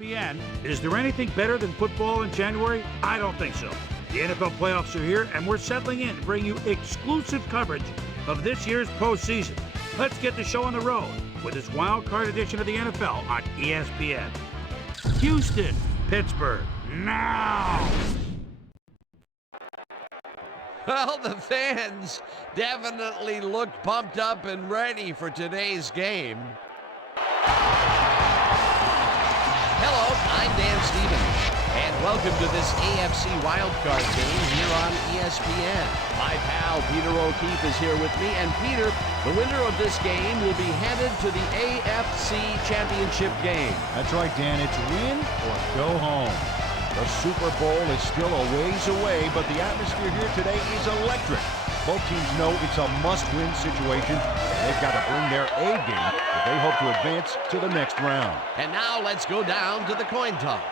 ESPN. Is there anything better than football in January? I don't think so. The NFL playoffs are here, and we're settling in to bring you exclusive coverage of this year's postseason. Let's get the show on the road with this wild card edition of the NFL on ESPN. Houston, Pittsburgh, now! Well, the fans definitely looked pumped up and ready for today's game. Hello, I'm Dan Stevens, and welcome to this AFC wildcard game here on ESPN. My pal Peter O'Keefe is here with me, and Peter, the winner of this game will be headed to the AFC Championship game. That's right, Dan. It's win or go home. The Super Bowl is still a ways away, but the atmosphere here today is electric. Both teams know it's a must-win situation. They've got to bring their A game if they hope to advance to the next round. And now let's go down to the coin toss.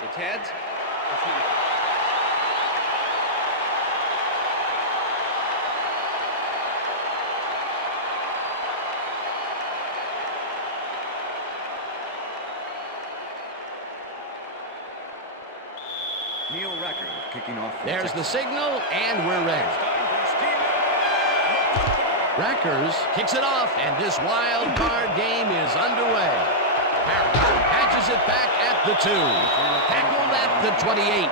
It's heads. Neil Record kicking off. There's the signal, and we're ready. Rackers kicks it off, and this wild card game is underway. Patches it back at the 2. Tackled at the 28.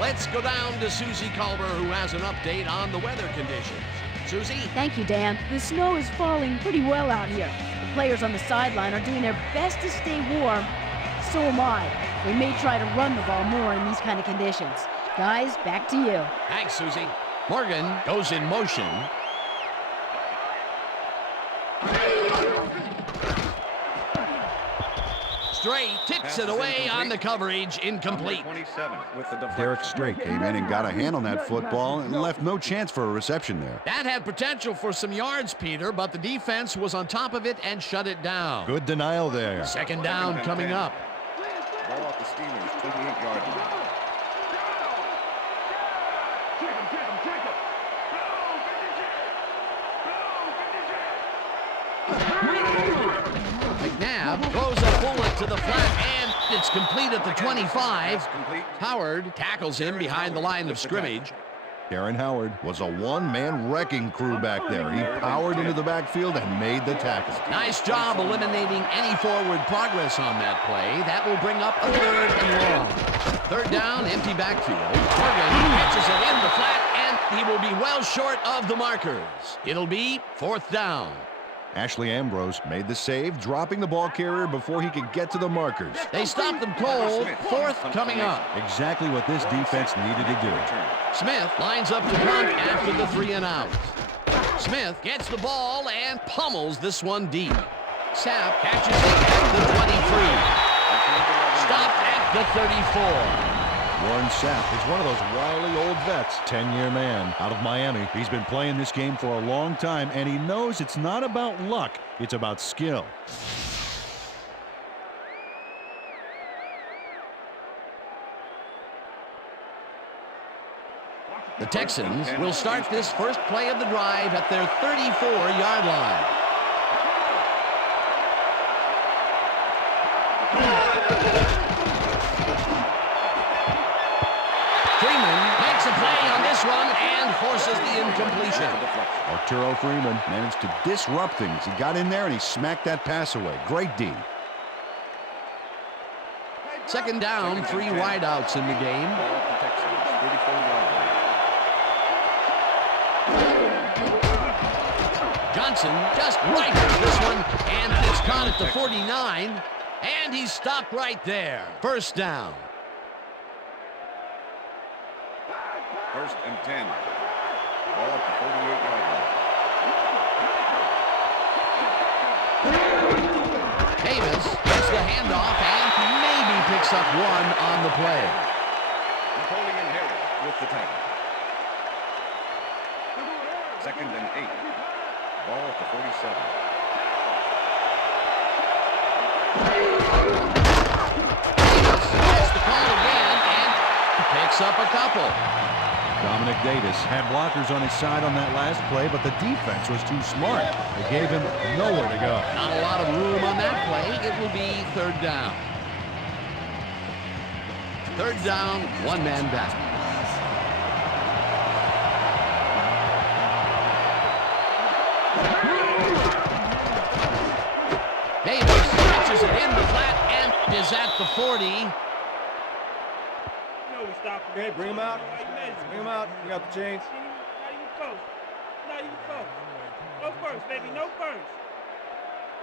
Let's go down to Susie Culver, who has an update on the weather conditions. Susie? Thank you, Dan. The snow is falling pretty well out here. The players on the sideline are doing their best to stay warm. So am I. We may try to run the ball more in these kind of conditions. Guys, back to you. Thanks, Susie. Morgan goes in motion. Stray tips it away on the coverage, incomplete. 27 with the Derek Strait came in and got a hand on that football and left no chance for a reception there. That had potential for some yards, Peter, but the defense was on top of it and shut it down. Good denial there. Second down coming up. Ball at the Steelers' 28-yard line. McNabb throws a bullet to the flat, and it's complete at the 25. Howard tackles him behind the line of scrimmage. Darren Howard was a one-man wrecking crew back there. He powered into the backfield and made the tackle. Nice job eliminating any forward progress on that play. That will bring up a 3rd and long. Third down, empty backfield. Morgan catches it in the flat, and he will be well short of the markers. It'll be 4th down. Ashley Ambrose made the save, dropping the ball carrier before he could get to the markers. They stopped them cold. 4th coming up. Exactly what this defense needed to do. Smith lines up to punt after the 3 and out. Smith gets the ball and pummels this one deep. Sapp catches it at the 23. Stopped at the 34. Warren Sapp is one of those wily old vets, 10-year man out of Miami. He's been playing this game for a long time, and he knows it's not about luck, it's about skill. The Texans will start this first play of the drive at their 34-yard line. Makes a play on this one and forces the incompletion. Arturo Freeman managed to disrupt things. He got in there and he smacked that pass away. Great D. Second down, 3 wideouts in the game. Johnson just right for this one, and it's caught at the 49, and he's stopped right there. First down. 1st and 10. Ball at the 48-yard line. Davis gets the handoff and maybe picks up 1 on the play. Napoleon Harris with the tackle. 2nd and 8. Ball at the 47. Gets the call again and picks up a couple. Dominic Davis had blockers on his side on that last play, but the defense was too smart. They gave him nowhere to go. Not a lot of room on that play. It will be third down. Third down, one man down. Davis catches it in the flat and is at the 40. Okay, bring him out. Bring him out. You got the chains. Not even close. Not even close. No first, baby. No first.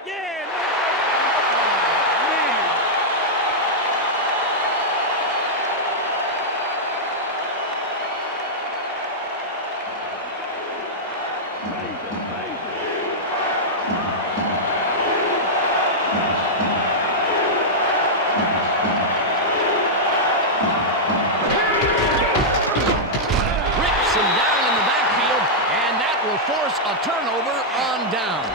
Yeah, no first. Man. Force a turnover on down.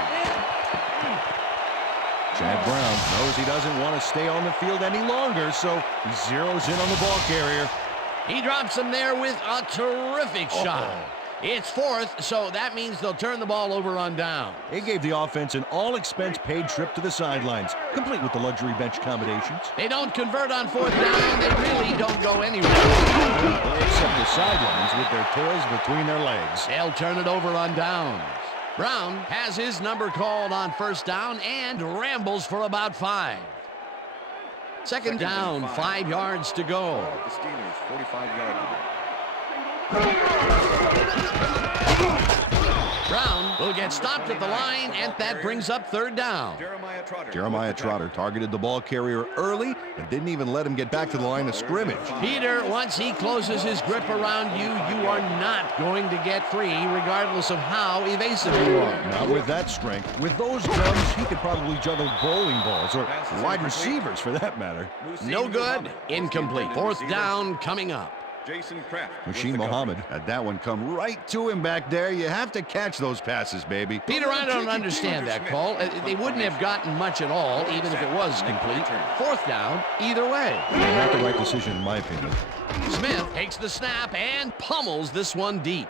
Chad Brown knows he doesn't want to stay on the field any longer, so he zeroes in on the ball carrier. He drops him there with a terrific shot. It's fourth, so that means they'll turn the ball over on down. It gave the offense an all-expense-paid trip to the sidelines, complete with the luxury bench accommodations. They don't convert on fourth down. They really don't go anywhere. Except the sidelines with their tails between their legs. They'll turn it over on downs. Brown has his number called on first down and rambles for about 5. Second down, 5 yards to go. The Steelers' 45-yard line. Brown will get stopped at the line, and that brings up third down. Jeremiah Trotter targeted the ball carrier early and didn't even let him get back to the line of scrimmage. Peter, once he closes his grip around you, you are not going to get free, regardless of how evasive you are. Not with that strength. With those drums, he could probably juggle bowling balls, or wide receivers for that matter. No good. Incomplete. Fourth down coming up. Jason Kraft. Machine Muhammad had that one come right to him back there. You have to catch those passes, baby. Peter, I don't understand that call. They wouldn't have gotten much at all, even if it was complete. Fourth down, either way. Not the right decision, in my opinion. Smith takes the snap and pummels this one deep.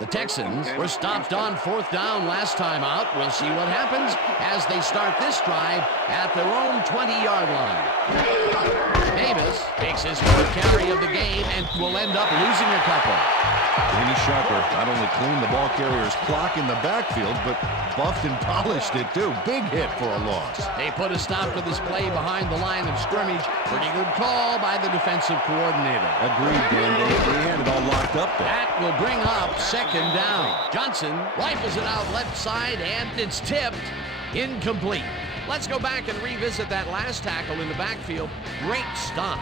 The Texans were stopped on fourth down last time out. We'll see what happens as they start this drive at their own 20-yard line. Davis makes his fourth carry of the game and will end up losing a couple. Jamie Sharper not only cleaned the ball carrier's clock in the backfield, but buffed and polished it too. Big hit for a loss. They put a stop to this play behind the line of scrimmage. Pretty good call by the defensive coordinator. Agreed, Dan. They had it all locked up there. That will bring up second down. Johnson rifles it out left side, and it's tipped. Incomplete. Let's go back and revisit that last tackle in the backfield. Great stop.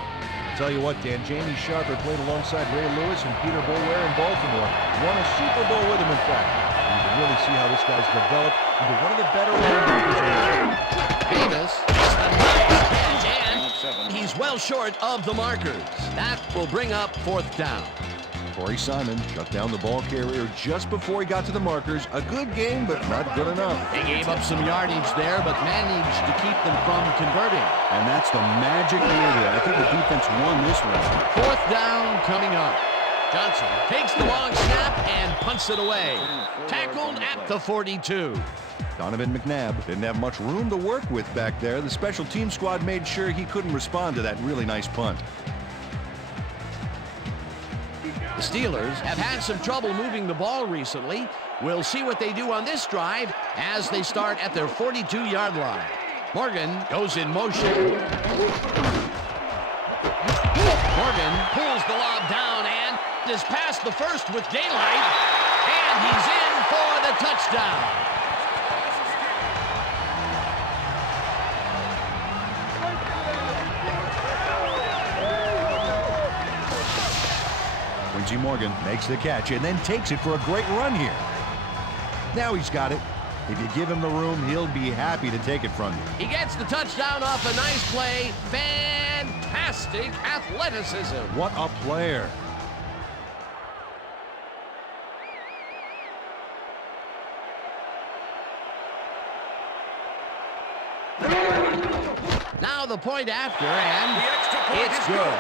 Tell you what, Dan, Jamie Sharper played alongside Ray Lewis and Peter Boulware in Baltimore. Won a Super Bowl with him, in fact. You can really see how this guy's developed into one of the better linebackers in the league. Davis gets the nice catch, and he's well short of the markers. That will bring up fourth down. Corey Simon shut down the ball carrier just before he got to the markers. A good game, but not good enough. They gave up some yardage there, but managed to keep them from converting. And that's the magic word there. I think the defense won this round. Fourth down coming up. Johnson takes the long snap and punts it away. Tackled at the 42. Donovan McNabb didn't have much room to work with back there. The special team squad made sure he couldn't respond to that really nice punt. The Steelers have had some trouble moving the ball recently. We'll see what they do on this drive as they start at their 42-yard line. Morgan goes in motion. Morgan pulls the lob down and is past the first with daylight. And he's in for the touchdown. Quincy Morgan makes the catch and then takes it for a great run here. Now he's got it. If you give him the room, he'll be happy to take it from you. He gets the touchdown off a nice play. Fantastic athleticism. What a player. Now the point after, and it's good.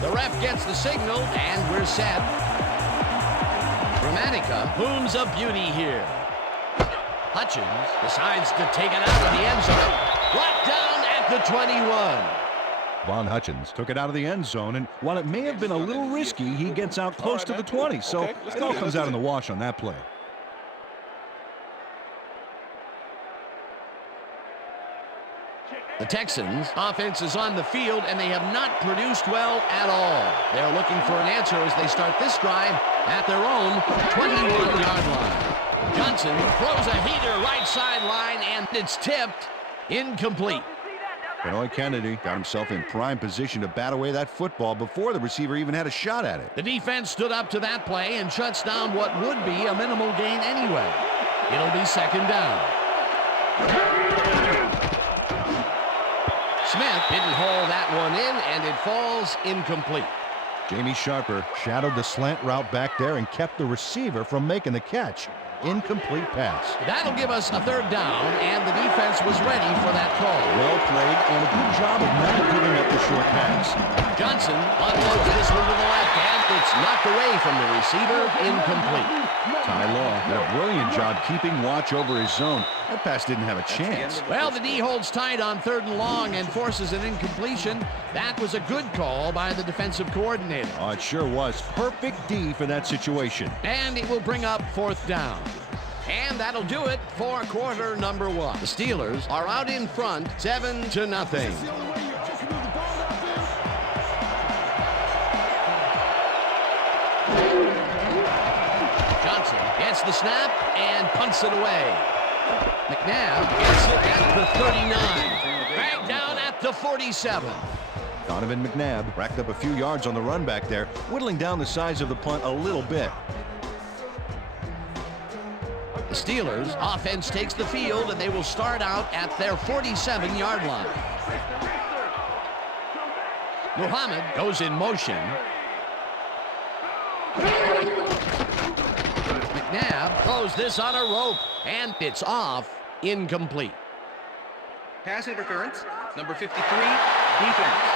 The ref gets the signal, and we're set. Gramatica booms a beauty here. Hutchins decides to take it out of the end zone. Brought down at the 21. Von Hutchins took it out of the end zone, and while it may have been a little risky, he gets out close to the 20, so it all comes out in the wash on that play. The Texans' offense is on the field, and they have not produced well at all. They're looking for an answer as they start this drive at their own 21-yard line. Johnson throws a heater right sideline, and it's tipped incomplete. Benoit Kennedy got himself in prime position to bat away that football before the receiver even had a shot at it. The defense stood up to that play and shuts down what would be a minimal gain anyway. It'll be second down. Smith didn't haul that one in, and it falls incomplete. Jamie Sharper shadowed the slant route back there and kept the receiver from making the catch. Incomplete pass. That'll give us a third down, and the defense was ready for that call. Well played, and a good job of not giving up the short pass. Johnson unloads this one to the left, and it's knocked away from the receiver, incomplete. Ty Law did a brilliant job keeping watch over his zone. That pass didn't have a chance. Well, the D holds tight on 3rd and long and forces an incompletion. That was a good call by the defensive coordinator. Oh, it sure was. Perfect D for that situation. And it will bring up 4th down. And that'll do it for quarter number 1. The Steelers are out in front, 7-0. Johnson gets the snap and punts it away. McNabb gets it at the 39. Back down at the 47. Donovan McNabb racked up a few yards on the run back there, whittling down the size of the punt a little bit. The Steelers' offense takes the field, and they will start out at their 47-yard line. Muhammad goes in motion. McNabb throws this on a rope, and it's off, incomplete. Pass interference, number 53, defense.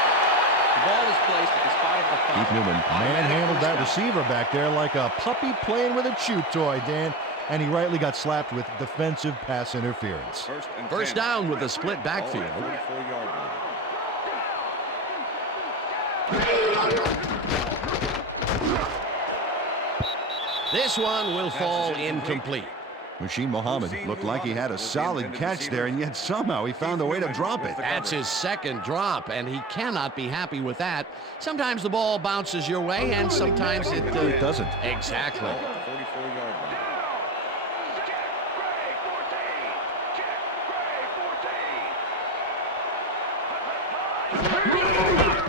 The ball is placed at the spot of the punt. Keith Newman manhandled that receiver back there like a puppy playing with a chew toy, Dan. And he rightly got slapped with defensive pass interference. First down with a split backfield. This one will fall incomplete. Rasheed Muhammad looked like he had a solid catch there, and yet somehow he found a way to drop it. That's his second drop, and he cannot be happy with that. Sometimes the ball bounces your way, and sometimes it doesn't. Exactly.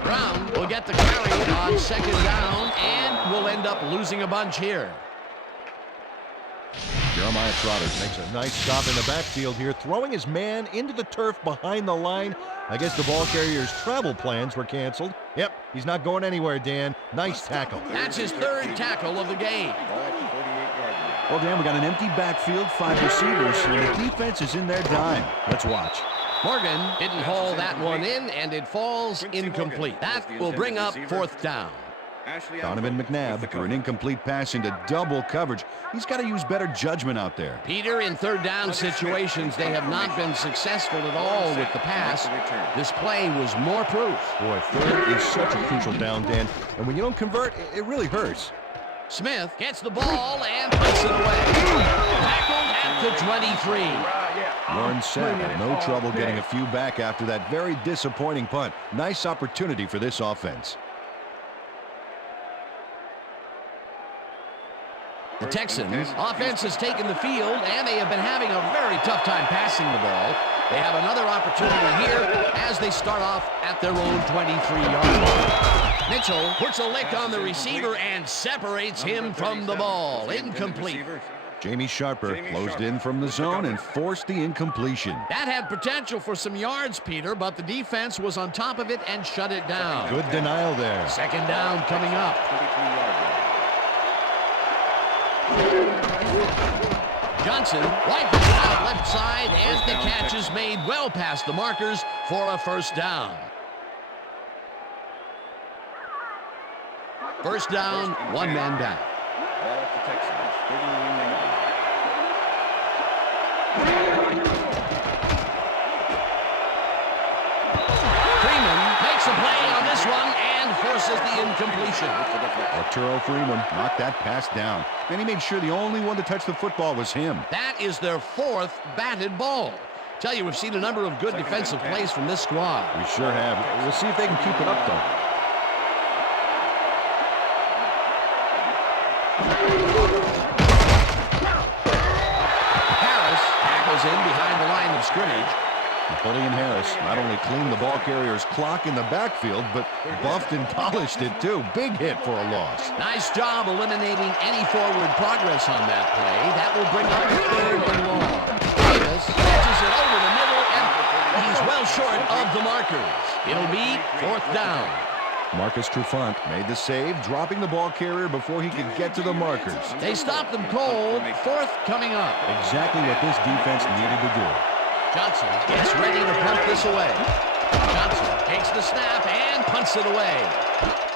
Brown will get the carry on second down, and will end up losing a bunch here. Jeremiah Trotter makes a nice stop in the backfield here, throwing his man into the turf behind the line. I guess the ball carrier's travel plans were canceled. Yep, he's not going anywhere, Dan. Nice tackle. That's his 3rd tackle of the game. Well, Dan, we got an empty backfield, 5 receivers, and the defense is in their dime. Let's watch. Morgan didn't haul that one in, and it falls incomplete. That will bring up 4th down. Donovan McNabb for an incomplete pass into double coverage. He's got to use better judgment out there. Peter, in 3rd down situations, they have not been successful at all with the pass. This play was more proof. Boy, 3rd is such a crucial down, Dan. And when you don't convert, it really hurts. Smith gets the ball and puts it away. Tackled at the 23. Warren Sapp had no trouble getting a few back after that very disappointing punt. Nice opportunity for this offense. The Texans offense has taken the field, and they have been having a very tough time passing the ball. They have another opportunity here as they start off at their own 23-yard line. Mitchell puts a lick on the receiver and separates him from the ball. Incomplete. Jamie Sharper closed in from the zone and forced the incompletion. That had potential for some yards, Peter, but the defense was on top of it and shut it down. Good denial there. Second down coming up. Johnson rifles it out left side, and the catch is made well past the markers for a first down. First down, one man down. Ball at the Texans, 39 yards. Freeman makes a play on this one and forces the incompletion. Arturo Freeman knocked that pass down, and he made sure the only one to touch the football was him. That is their fourth batted ball. Tell you, we've seen a number of good defensive plays from this squad. We sure have. We'll see if they can keep it up, though. Harris tackles in behind the line of scrimmage. And Putty and Harris not only cleaned the ball carrier's clock in the backfield, but buffed and polished it, too. Big hit for a loss. Nice job eliminating any forward progress on that play. That will bring up third and long. Davis catches it over the middle, and he's well short of the markers. It'll be fourth down. Marcus Trufant made the save, dropping the ball carrier before he could get to the markers. They stopped them cold. Fourth coming up. Exactly what this defense needed to do. Johnson gets ready to punt this away. Johnson takes the snap and punts it away.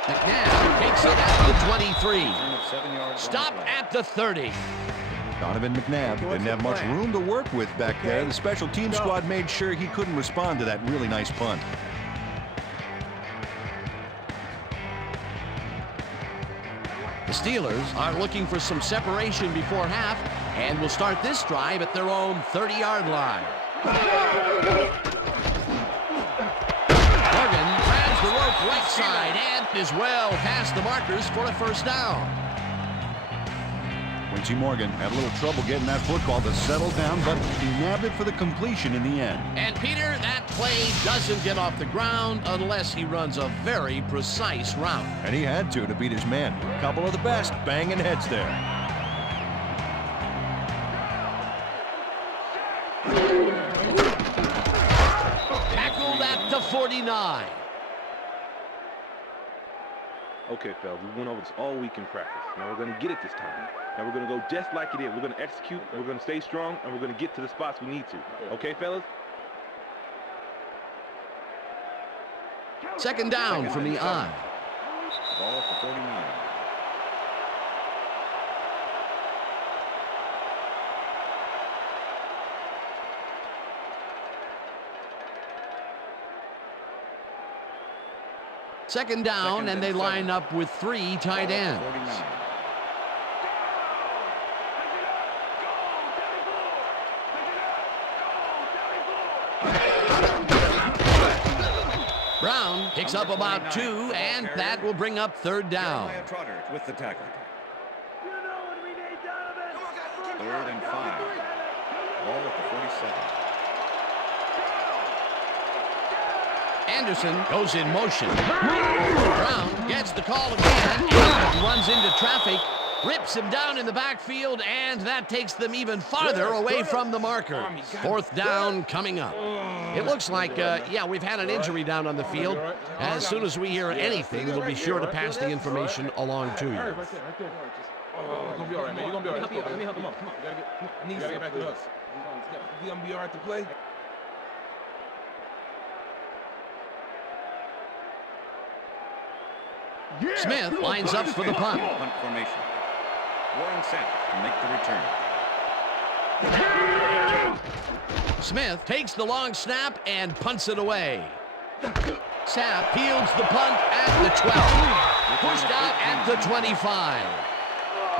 McNabb takes it at the 23. Stop at the 30. Donovan McNabb didn't have much room to work with back there. The special team squad made sure he couldn't respond to that really nice punt. The Steelers are looking for some separation before half and will start this drive at their own 30-yard line. Morgan grabs the rope right side and is well past the markers for a first down. Quincy Morgan had a little trouble getting that football to settle down, but he nabbed it for the completion in the end. And Peter, that play doesn't get off the ground unless he runs a very precise route. And he had to beat his man. A couple of the best banging heads there. Tackled at the 49. Okay, fellas, we went over this all week in practice. Now we're going to get it this time. Now we're going to go just like it is. We're going to execute, we're going to stay strong, and we're going to get to the spots we need to. Okay, fellas? Second down from the I. Ball at the 39. Second down, and they line up with three tight ends. Brown picks up about two, and that will bring up third down. Trotter with the tackle. Third and 5. Ball at the 47. Anderson goes in motion. Brown gets the call again and runs into traffic, rips him down in the backfield, and that takes them even farther away from the marker. Fourth down coming up. It looks like, we've had an injury down on the field. As soon as we hear anything, we'll be sure to pass the information along to you. You're going to be all right, man. You're going to be all right. Let me help him up. Come on. You got to get back to us. You going to be all right to play? Smith lines up for the punt. Punt formation. Warren Sapp to make the return. Smith takes the long snap and punts it away. Sapp fields the punt at the 12. Pushed out at the 25.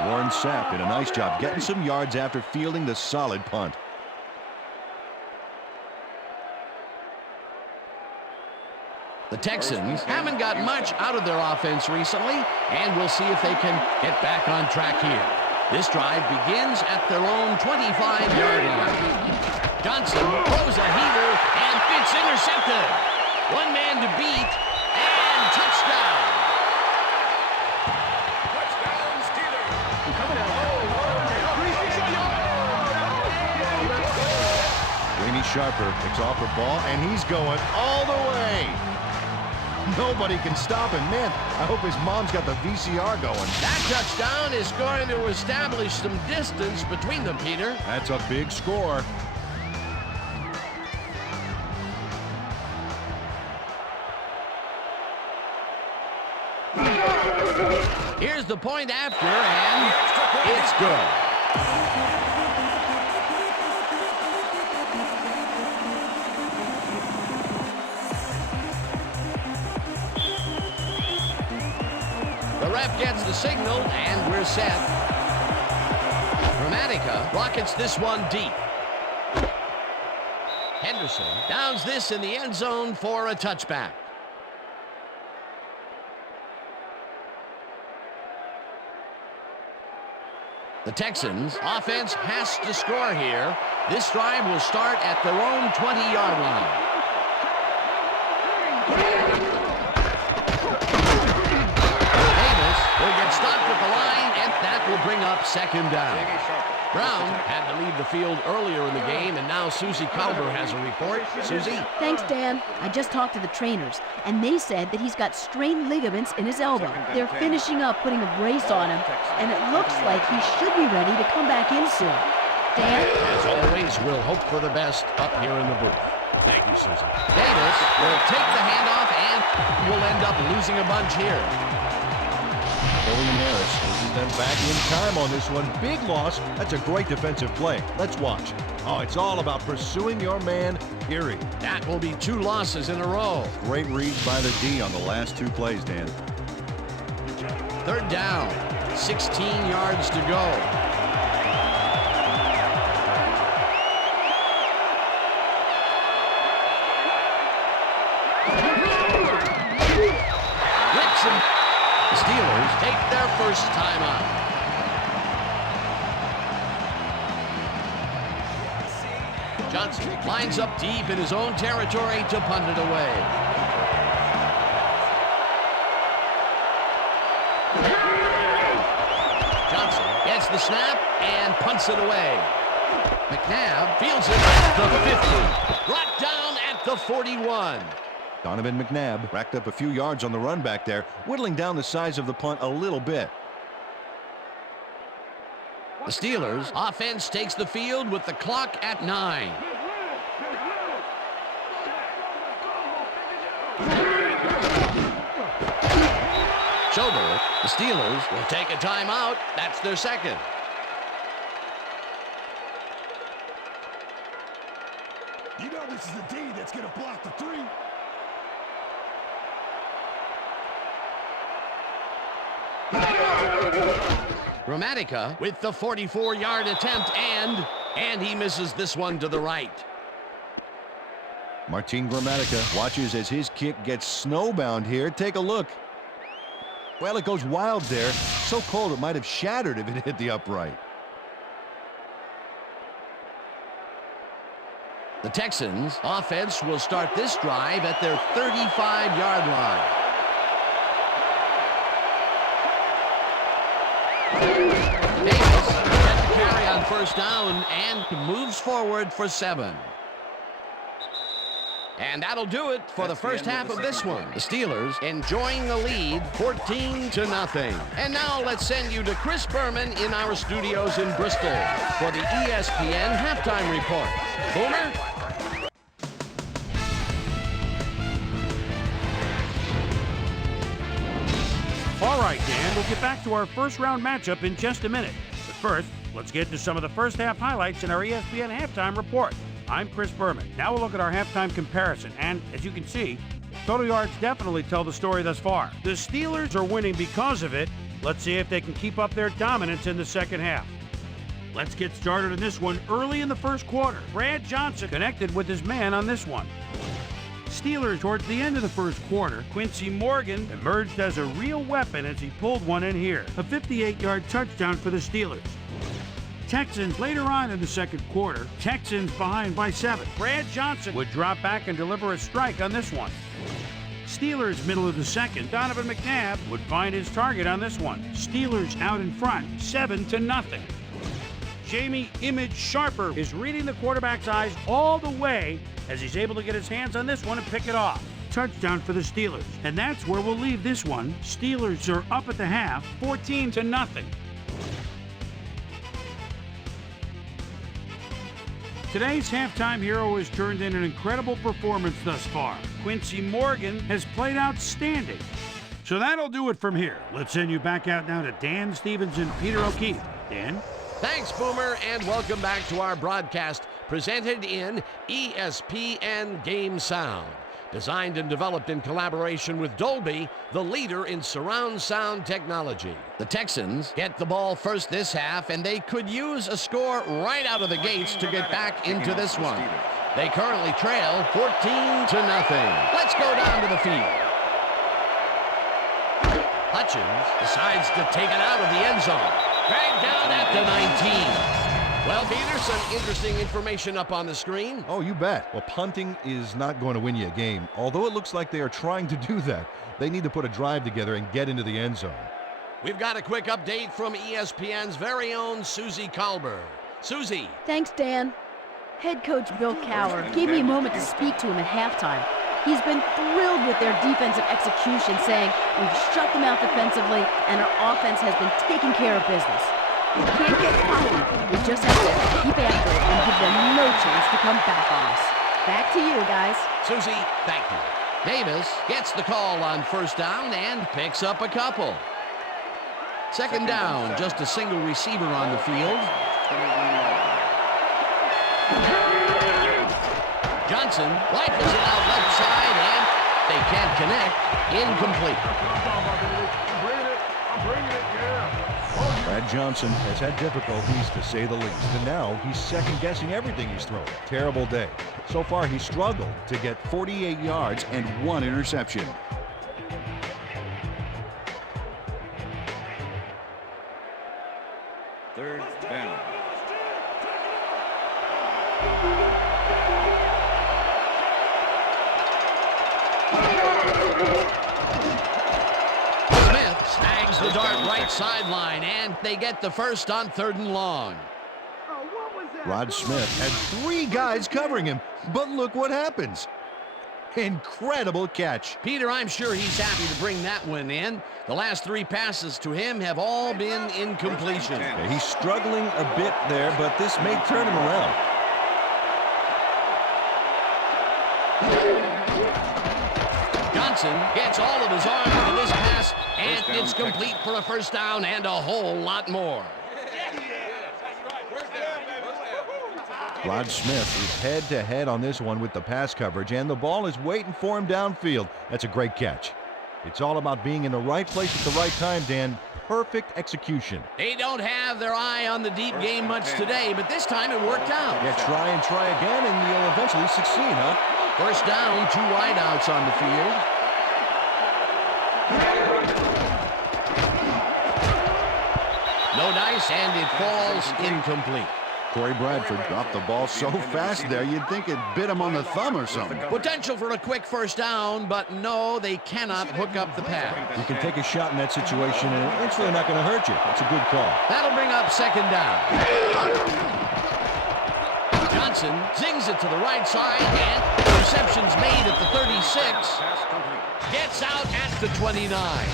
Warren Sapp did a nice job getting some yards after fielding the solid punt. The Texans haven't got much out of their offense recently, and we'll see if they can get back on track here. This drive begins at their own 25-yard line. Johnson throws a heater, and it's intercepted. One man to beat, and touchdown. Touchdown, Steelers. Randy Sharper picks off the ball, and he's going all the way. Nobody can stop him. Man, I hope his mom's got the VCR going. That touchdown is going to establish some distance between them, Peter. That's a big score. Here's the point after, and it's good. The ref gets the signal, and we're set. Gramatica rockets this one deep. Henderson downs this in the end zone for a touchback. The Texans offense has to score here. This drive will start at their own 20-yard line. Davis will get stopped at the line, and that will bring up second down. Brown had to leave the field earlier in the game, and now Susie Calver has a report. Susie? Thanks, Dan. I just talked to the trainers, and they said that he's got strained ligaments in his elbow. They're finishing up putting a brace on him, and it looks like he should be ready to come back in soon. Dan? As always, we'll hope for the best up here in the booth. Thank you, Susie. Davis will take the handoff, and will end up losing a bunch here. William Harris pushes them back in time on this one. Big loss. That's a great defensive play. Let's watch. Oh, it's all about pursuing your man, period. That will be 2 losses in a row. Great reads by the D on the last 2 plays, Dan. Third down, 16 yards to go. Gibson. The Steelers take their first timeout. Johnson lines up deep in his own territory to punt it away. Johnson gets the snap and punts it away. McNabb fields it at the 50. Brought down at the 41. Donovan McNabb racked up a few yards on the run back there, whittling down the size of the punt a little bit. The Steelers offense takes the field with the clock at 9. Schober, the Steelers will take a timeout. That's their second. You know this is the D that's going to block the 3. Gramatica with the 44-yard attempt, and he misses this one to the right. Martin Gramatica watches as his kick gets snowbound here. Take a look. Well, it goes wild there. So cold it might have shattered if it hit the upright. The Texans offense will start this drive at their 35-yard line. Davis gets the carry on first down and moves forward for 7. And that'll do it for the first half of this one. The Steelers enjoying the lead 14-0. And now let's send you to Chris Berman in our studios in Bristol for the ESPN halftime report. Boomer? All right, Dan, we'll get back to our first-round matchup in just a minute. But first, let's get to some of the first-half highlights in our ESPN halftime report. I'm Chris Berman. Now we'll look at our halftime comparison, and as you can see, total yards definitely tell the story thus far. The Steelers are winning because of it. Let's see if they can keep up their dominance in the second half. Let's get started in this one early in the first quarter. Brad Johnson connected with his man on this one. Steelers towards the end of the first quarter, Quincy Morgan emerged as a real weapon as he pulled one in here. A 58-yard touchdown for the Steelers. Texans later on in the second quarter. Texans behind by 7. Brad Johnson would drop back and deliver a strike on this one. Steelers middle of the second. Donovan McNabb would find his target on this one. Steelers out in front, 7-0. Jamie Image Sharper is reading the quarterback's eyes all the way as he's able to get his hands on this one and pick it off. Touchdown for the Steelers. And that's where we'll leave this one. Steelers are up at the half, 14-0. Today's halftime hero has turned in an incredible performance thus far. Quincy Morgan has played outstanding. So that'll do it from here. Let's send you back out now to Dan Stevens and Peter O'Keefe. Dan? Thanks, Boomer, and welcome back to our broadcast presented in ESPN Game Sound. Designed and developed in collaboration with Dolby, the leader in surround sound technology. The Texans get the ball first this half, and they could use a score right out of the gates to get back into this one. They currently trail 14-0. Let's go down to the field. Hutchins decides to take it out of the end zone. Dragged down at the 19. Well, Peter, some interesting information up on the screen. Oh, you bet. Well, punting is not going to win you a game. Although it looks like they are trying to do that, they need to put a drive together and get into the end zone. We've got a quick update from ESPN's very own Susie Colbert. Susie. Thanks, Dan. Head coach Bill Cowher gave me a moment to speak to him at halftime. He's been thrilled with their defensive execution, saying, "We've shut them out defensively, and our offense has been taking care of business. We can't get cocky. We just have to keep after it and give them no chance to come back on us." Back to you, guys. Susie, thank you. Davis gets the call on first down and picks up a couple. Second down, just a single receiver on the field. Johnson rifles it out left side, and they can't connect. Incomplete. Brad Johnson has had difficulties, to say the least, and now he's second-guessing everything he's throwing. Terrible day. So far, he's struggled to get 48 yards and 1 interception. Third down. Smith snags the dart right sideline, and they get the first on 3rd and long. Rod Smith had 3 guys covering him, but look what happens. Incredible catch. Peter, I'm sure he's happy to bring that one in. The last 3 passes to him have all been incompletion. Yeah, he's struggling a bit there, but this may turn him around. Johnson gets all of his arm into this pass, and it's complete for a first down and a whole lot more. Rod Smith is head-to-head on this one with the pass coverage, and the ball is waiting for him downfield. That's a great catch. It's all about being in the right place at the right time, Dan. Perfect execution. They don't have their eye on the deep game much today, but this time it worked out. Yeah, try and try again, and you'll eventually succeed, huh? First down, 2 wideouts on the field. No dice, and it falls incomplete. Corey Bradford dropped the ball so fast there, you'd think it bit him on the thumb or something. Potential for a quick first down, but no, they cannot hook up the pass. You can take a shot in that situation, and it's really not going to hurt you. It's a good call. That'll bring up second down. Johnson zings it to the right side, and the reception's made at the 36. Gets out at the 29.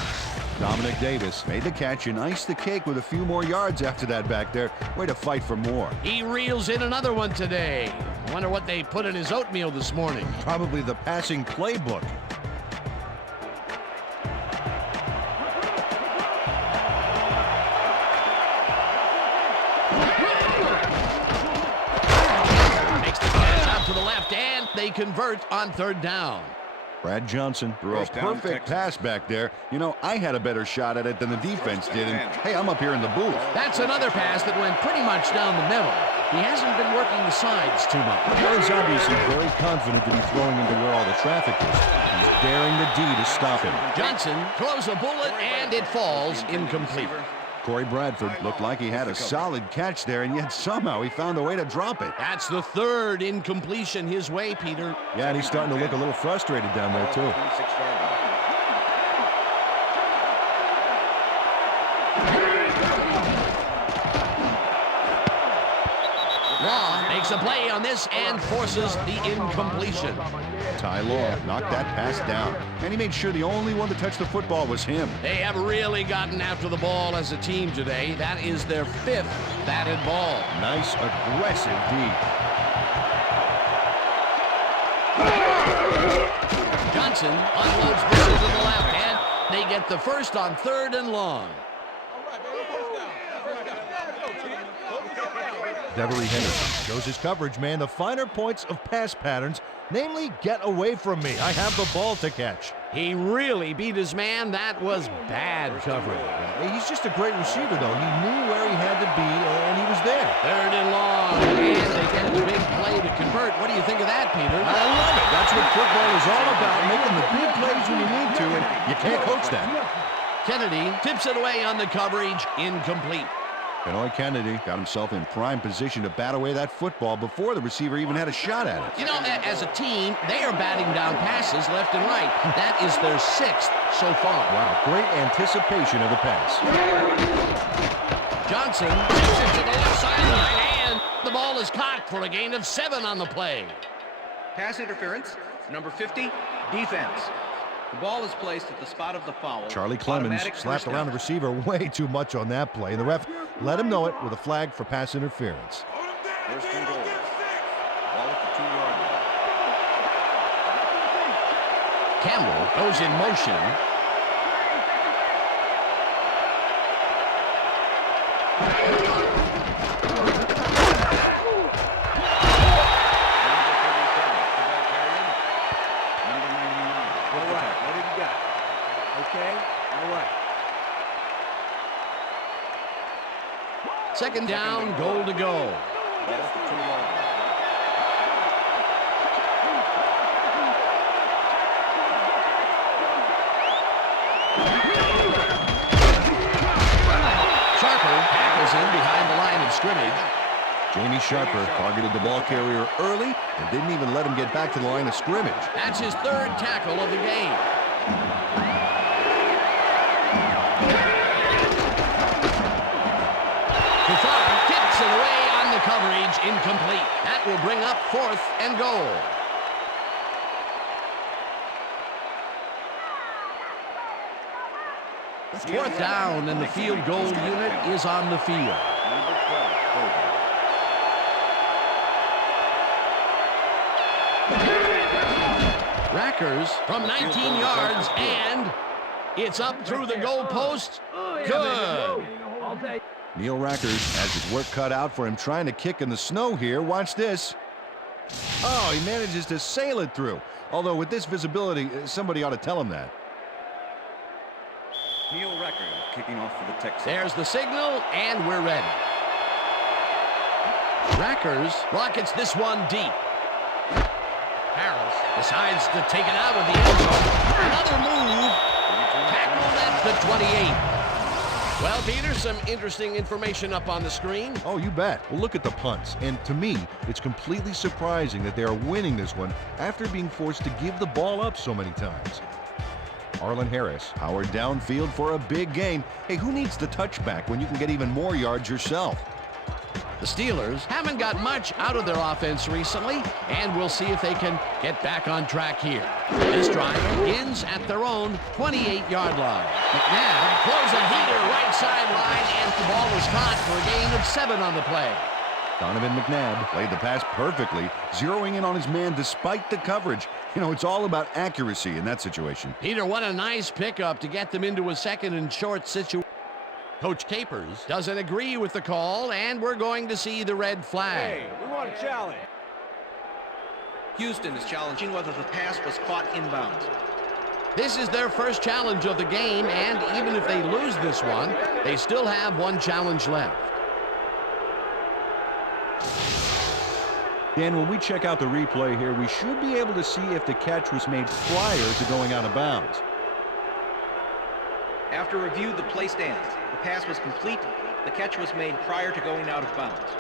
Dominic Davis made the catch and iced the cake with a few more yards after that back there. Way to fight for more. He reels in another one today. I wonder what they put in his oatmeal this morning. Probably the passing playbook. Makes the catch out to the left, and they convert on 3rd down. Brad Johnson threw a perfect pass back there. You know, I had a better shot at it than the defense did, and hey, I'm up here in the booth. That's another pass that went pretty much down the middle. He hasn't been working the sides too much. Well, he's obviously very confident to be throwing into where all the traffic is. He's daring the D to stop him. Johnson throws a bullet, and it falls incomplete. Corey Bradford looked like he had a solid catch there, and yet somehow he found a way to drop it. That's the third incompletion his way, Peter. Yeah, and he's starting to look a little frustrated down there, too. Law makes a play on this and forces the incompletion. Ty Law knocked that pass down, and he made sure the only one to touch the football was him. They have really gotten after the ball as a team today. That is their 5th batted ball. Nice, aggressive D. Johnson unloads this into the left, and they get the first on 3rd and long. Devery Henderson shows his coverage man the finer points of pass patterns, namely, get away from me. I have the ball to catch. He really beat his man. That was bad coverage. He's just a great receiver, though. He knew where he had to be, and he was there. 3rd and long, and they get the big play to convert. What do you think of that, Peter? I love it. That's what football is all about, making the big plays when you need to, and you can't coach that. Kennedy tips it away on the coverage, incomplete. Benoit Kennedy got himself in prime position to bat away that football before the receiver even had a shot at it. You know, as a team, they are batting down passes left and right. That is their 6th so far. Wow, great anticipation of the pass. Johnson takes it to the left sideline, and the ball is caught for a gain of 7 on the play. Pass interference, number 50, defense. The ball is placed at the spot of the foul. Charlie Clemens Automatic slapped first around the down. receiver way too much on that play, and the ref let him know it with a flag for pass interference. First and goal. Ball at the 2-yard line. Campbell goes in motion. Second down, goal to go. Ball at the 2-yard line. Sharper tackles him behind the line of scrimmage. Jamie Sharper targeted the ball carrier early and didn't even let him get back to the line of scrimmage. That's his 3rd tackle of the game. Kufar tips it away on the coverage, incomplete. That will bring up 4th and goal. Fourth down, and the field goal unit is on the field. Number 12, Hogan. Rackers from 19 yards, and it's up through the goalpost. Good. Neil Rackers has his work cut out for him trying to kick in the snow here. Watch this. Oh, he manages to sail it through. Although with this visibility, somebody ought to tell him that. Neil Rackers kicking off for the Texans. There's the signal, and we're ready. Rackers rockets this one deep. Harris decides to take it out of the end zone. Another move. Tackled at the 28. Well, Peter, some interesting information up on the screen. Oh, you bet. Well, look at the punts. And to me, it's completely surprising that they are winning this one after being forced to give the ball up so many times. Arlen Harris. Howard downfield for a big gain. Hey, who needs the touchback when you can get even more yards yourself? The Steelers haven't got much out of their offense recently, and we'll see if they can get back on track here. This drive ends at their own 28-yard line. McNabb throws a heater right sideline, and the ball is caught for a gain of 7 on the play. Donovan McNabb played the pass perfectly, zeroing in on his man despite the coverage. You know, it's all about accuracy in that situation. Peter, what a nice pickup to get them into a 2nd and short situation. Coach Capers doesn't agree with the call, and we're going to see the red flag. Hey, we want a challenge. Houston is challenging whether the pass was caught inbounds. This is their first challenge of the game, and even if they lose this one, they still have one challenge left. Dan, when we check out the replay here, we should be able to see if the catch was made prior to going out of bounds. After review, the play stands. The pass was complete. The catch was made prior to going out of bounds.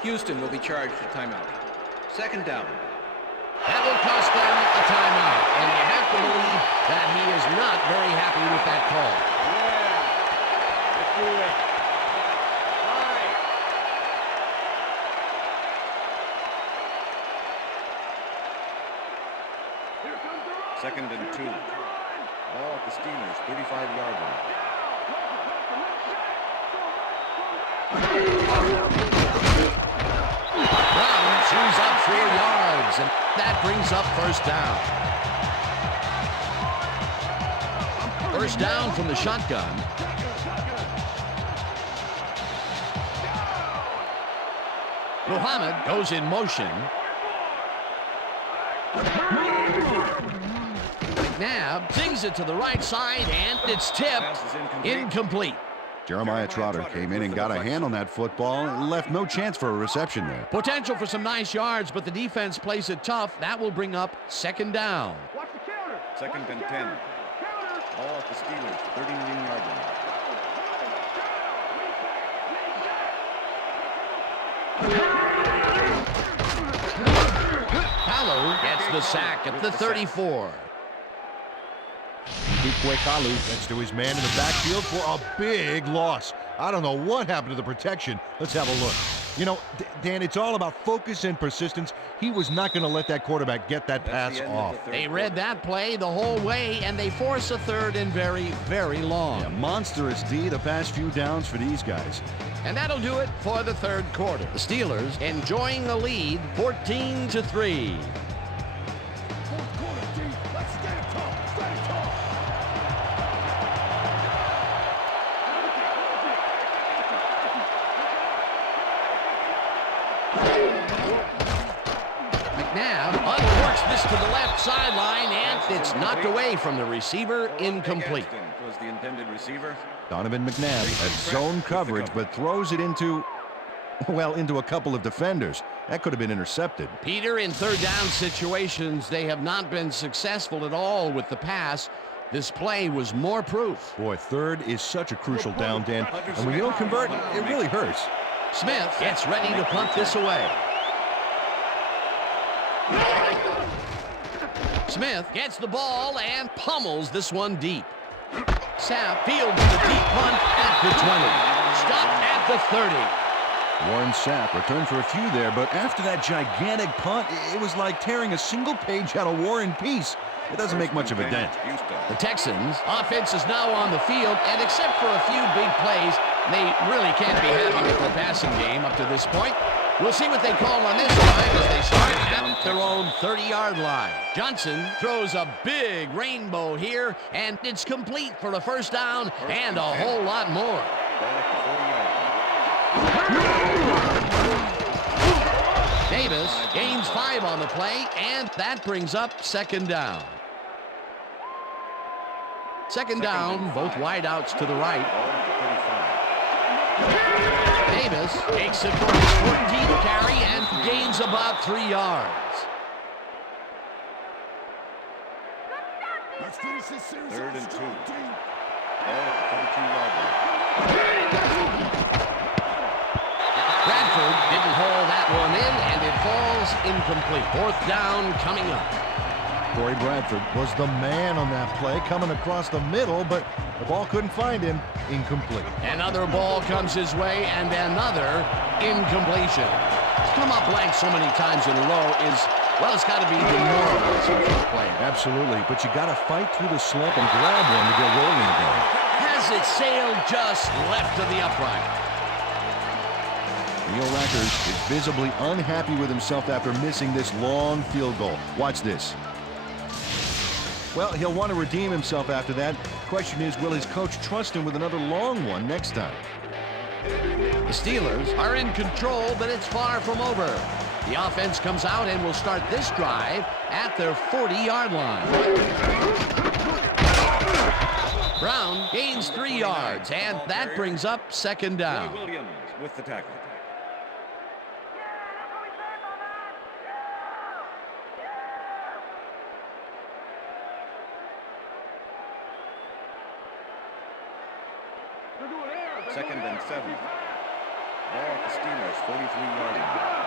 Houston will be charged with timeout. Second down. That will cost them a timeout, and you have to believe that he is not very happy with that call. Let's do it. All right. Second and 2. Ball at the Steelers' 35-yard line. Brown chews up 4 yards, and that brings up first down. First down from the shotgun. Muhammad goes in motion. McNabb zings it to the right side, and it's tipped. Incomplete. Jeremiah Trotter came in and got a hand on that football and left no chance for a reception there. Potential for some nice yards, but the defense plays it tough. That will bring up second down. Second and 10. Ball at the Steelers' 39-yard line. Palu gets the sack at the 34. Kalu gets to his man in the backfield for a big loss. I don't know what happened to the protection. Let's have a look. You know, Dan, it's all about focus and persistence. He was not going to let that quarterback get that pass off. They read that play the whole way, and they force a third and very, very long. Yeah, monstrous D the past few downs for these guys. And that'll do it for the third quarter. The Steelers enjoying the lead, 14-3. Fourth quarter, D. Let's get it tough. Steady tough. McNabb unworks this to the left sideline, and it's knocked away from the receiver, incomplete. Was the intended receiver. Donovan McNabb has zone coverage, but throws it into a couple of defenders. That could have been intercepted. Peter, in third down situations, they have not been successful at all with the pass. This play was more proof. Boy, third is such a crucial down, Dan. And when you don't convert, it really hurts. Smith gets ready to punt this away. Smith gets the ball and pummels this one deep. Sapp fields the deep punt at the 20. Stopped at the 30. Warren Sapp returned for a few there, but after that gigantic punt, it was like tearing a single page out of War and Peace. It doesn't make much of a dent. The Texans' offense is now on the field, and except for a few big plays, they really can't be happy with their passing game up to this point. We'll see what they call on this drive as they start at their own 30-yard line. Johnson throws a big rainbow here, and it's complete for a first down and a whole lot more. Davis gains 5 on the play, and that brings up second down. Second down, both wideouts to the right. Davis takes it for his 14th carry and gains about 3 yards. Let's finish this series. Third and 2. Strong, D. Ball at the 32-yard line. Bradford didn't haul that one in, and it falls incomplete. Fourth down coming up. Corey Bradford was the man on that play, coming across the middle, but the ball couldn't find him. Incomplete. Another ball comes his way, and another incompletion. To come up blank so many times in a row is, well, it's got to be demoralizing for the player. Absolutely, but you got to fight through the slump and grab one to get rolling again. Has it sailed just left of the upright? Neil Rackers is visibly unhappy with himself after missing this long field goal. Watch this. Well, he'll want to redeem himself after that. Question is, will his coach trust him with another long one next time? The Steelers are in control, but it's far from over. The offense comes out and will start this drive at their 40-yard line. Brown gains 3 yards, and that brings up second down. Williams with the tackle. Second and 7. Ball at the Steelers' 43-yard line.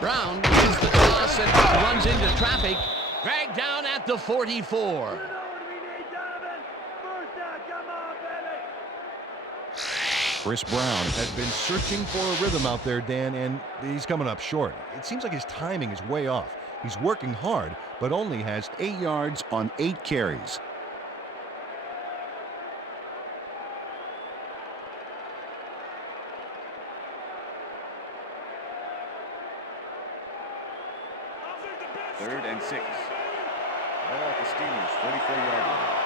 Brown wins the toss and runs into traffic. Dragged down at the 44. Chris Brown has been searching for a rhythm out there, Dan, and he's coming up short. It seems like his timing is way off. He's working hard, but only has 8 yards on 8 carries. Third and 6. Ball at the Steelers' 44-yard line.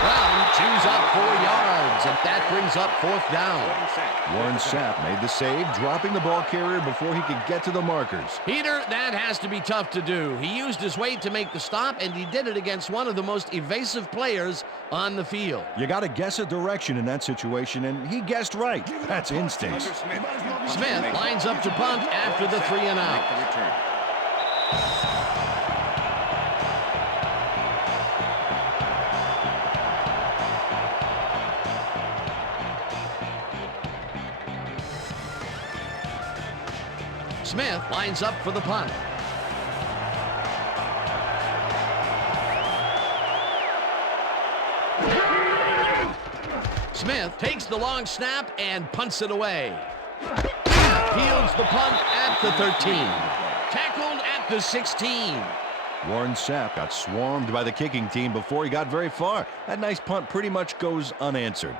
Brown chews up 4 yards, and that brings up 4th down. Warren Sapp made the save, dropping the ball carrier before he could get to the markers. Peter, that has to be tough to do. He used his weight to make the stop, and he did it against one of the most evasive players on the field. You got to guess a direction in that situation, and he guessed right. That's instinct. Smith lines up to punt after the 3 and out. Smith lines up for the punt. Smith takes the long snap and punts it away. Fields the punt at the 13. Tackled at the 16. Warren Sapp got swarmed by the kicking team before he got very far. That nice punt pretty much goes unanswered.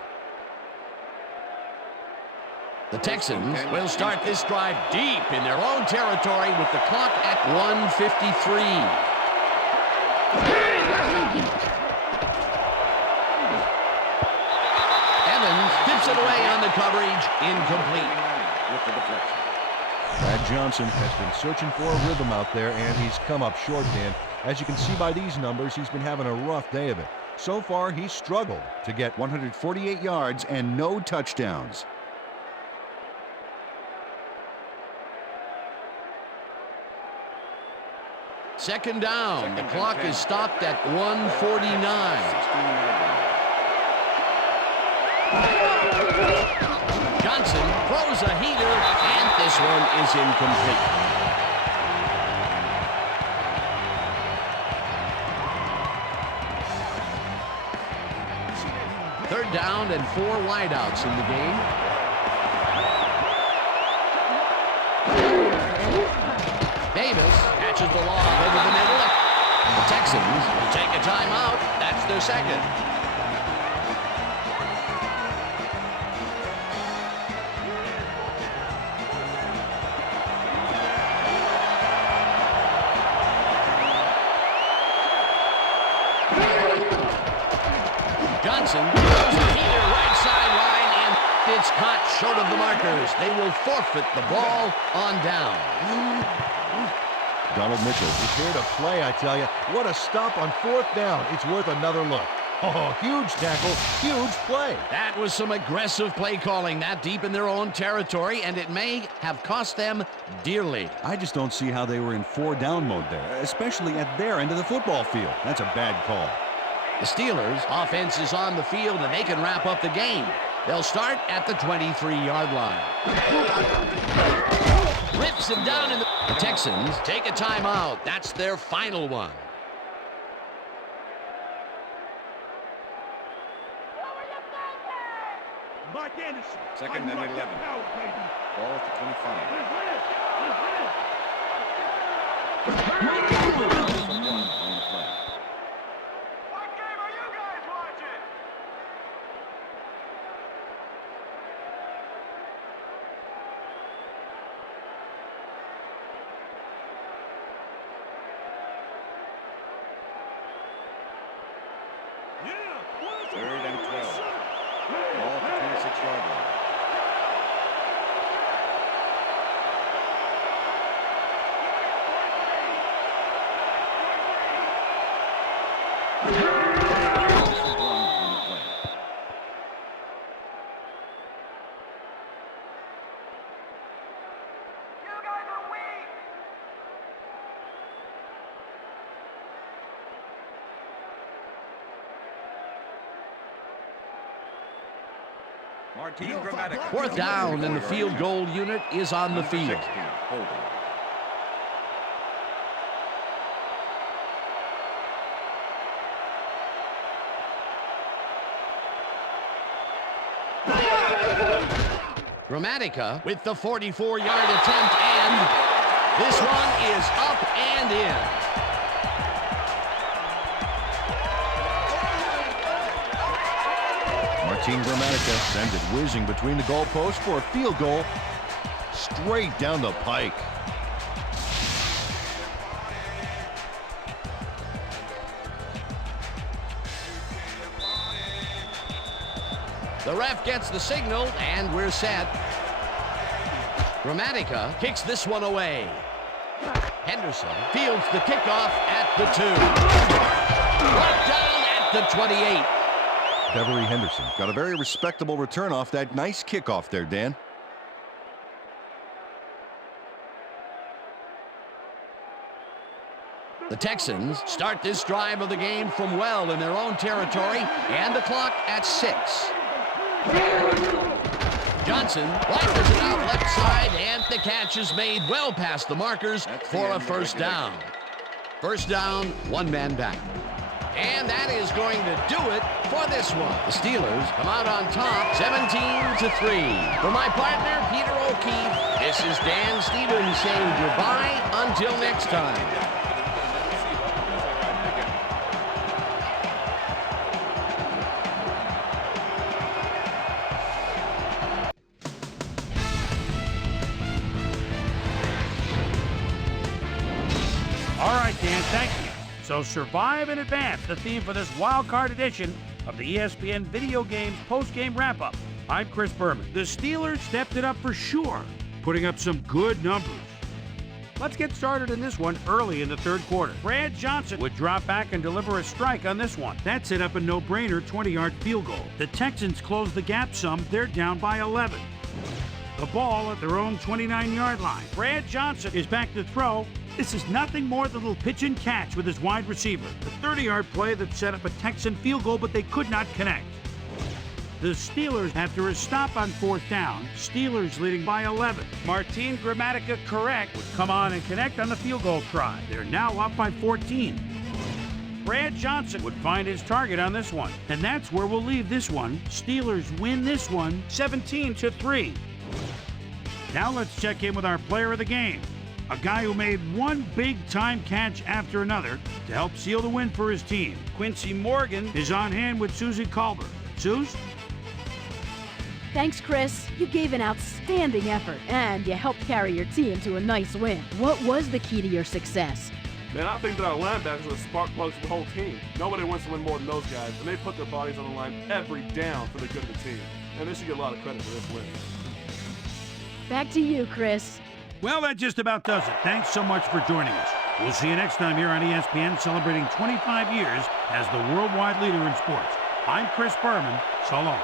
The Texans will start this drive deep in their own territory with the clock at 1:53. Evans tips it away on the coverage, incomplete. Brad Johnson has been searching for a rhythm out there, and he's come up short, Dan. As you can see by these numbers, he's been having a rough day of it. So far, he's struggled to get 148 yards and no touchdowns. Second down. The clock is stopped at 1:49. Johnson throws a heater, and this one is incomplete. Third down and 4 wideouts in the game. Davis catches the lob over the middle. The Texans will take a timeout. That's their second. Johnson throws the heater right sideline, and it's caught short of the markers. They will forfeit the ball on down. Donald Mitchell is here to play, I tell you. What a stop on 4th down. It's worth another look. Oh, huge tackle, huge play. That was some aggressive play calling that deep in their own territory, and it may have cost them dearly. I just don't see how they were in 4-down mode there, especially at their end of the football field. That's a bad call. The Steelers' offense is on the field, and they can wrap up the game. They'll start at the 23-yard line. Rips him down in the Texans take a timeout. That's their final one. Second and 11. Ball at the 25. On the play. What game are you guys watching? Third and 12. Ball at the 26-yard line. Martin Gramatica. 4th down, and the field goal unit is on the field. 16, holding. Gramatica with the 44-yard attempt, and this one is up and in. Martin Gramatica sends it whizzing between the goalposts for a field goal straight down the pike. The ref gets the signal, and we're set. Gramatica kicks this one away. Henderson fields the kickoff at the 2. Brought down at the 28. Beverly Henderson got a very respectable return off that nice kickoff there, Dan. The Texans start this drive of the game from well in their own territory, and the clock at 6. Johnson rifles it out left side, and the catch is made well past the markers for a first down. First down, one man back. And that is going to do it for this one. The Steelers come out on top, 17-3. For my partner, Peter O'Keefe, this is Dan Stevens saying goodbye until next time. All right, Dan, thank you. So survive and advance, the theme for this wild card edition of the ESPN Video Games Post-Game Wrap-Up. I'm Chris Berman. The Steelers stepped it up for sure, putting up some good numbers. Let's get started in this one early in the third quarter. Brad Johnson would drop back and deliver a strike on this one. That set up a no-brainer 20-yard field goal. The Texans close the gap some. They're down by 11. The ball at their own 29-yard line. Brad Johnson is back to throw. This is nothing more than a little pitch and catch with his wide receiver. The 30-yard play that set up a Texan field goal, but they could not connect. The Steelers, after a stop on 4th down, Steelers leading by 11. Martin Gramatica correct would come on and connect on the field goal try. They're now up by 14. Brad Johnson would find his target on this one, and that's where we'll leave this one. Steelers win this one 17-3. Now let's check in with our player of the game. A guy who made one big-time catch after another to help seal the win for his team. Quincy Morgan is on hand with Susie Culber. Suze? Thanks, Chris. You gave an outstanding effort, and you helped carry your team to a nice win. What was the key to your success? Man, I think that our linebackers are the spark plugs for the whole team. Nobody wants to win more than those guys, and they put their bodies on the line every down for the good of the team. And they should get a lot of credit for this win. Back to you, Chris. Well, that just about does it. Thanks so much for joining us. We'll see you next time here on ESPN, celebrating 25 years as the worldwide leader in sports. I'm Chris Berman. So long.